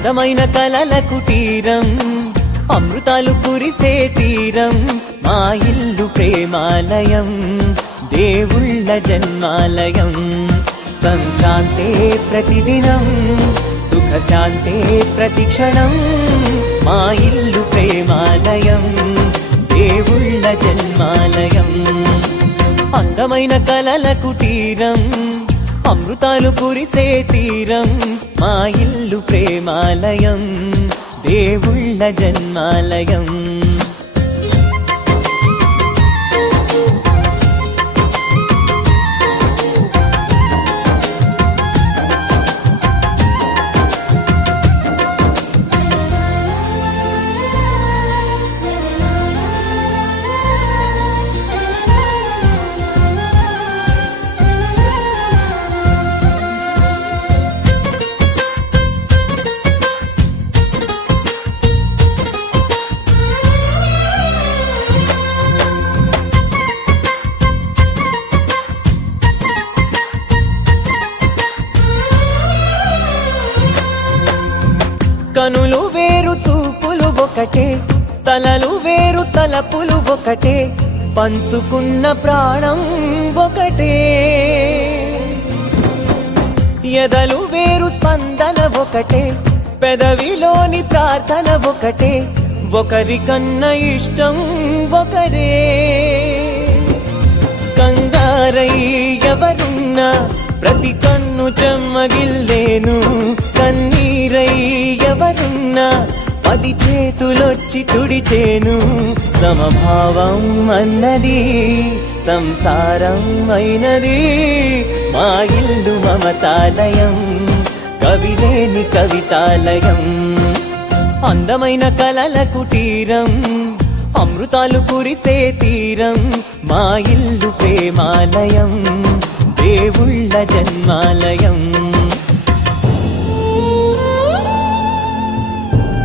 అందమైన కలల కుటీరం, అమృతాలు కురిసే తీరం, మా ఇల్లు ప్రేమాలయం, దేవుళ్ళ జన్మాలయం. సంక్రాంతే ప్రతిదినం, సుఖశాంతే ప్రతిక్షణం, మా ఇల్లు ప్రేమాలయం, దేవుళ్ళ జన్మాలయం. అందమైన కలల కుటీరం, అమృతాలు కురిసే తీరం, మా ఇల్లు ప్రేమాలయం, దేవుళ్ళ జన్మాలయం. కనులు వేరు చూపులు ఒకటే, తలలు వేరు తలపులు ఒకటే, పంచుకున్న ప్రాణం ఒకటే. ఎదలు వేరు స్పందన ఒకటే, పెదవిలోని ప్రార్థన ఒకటే, ఒకరికన్నా ఇష్టం ఒకరే. కంగారై ఎవరున్నా ప్రతి కన్ను చెమ్మగిల్లేను, కన్నీరై ఎవరున్నా 10 చేతులొచ్చి తుడిచేను. సమభావం అన్నది సంసారం అయినది, మా ఇల్లు మమతాలయం, కవిలేని కవితాలయం. అందమైన కలల కుటీరం, అమృతాలు కురిసే తీరం, మా ఇల్లు ప్రేమాలయం, దేవుళ్ళ జన్మాలయం.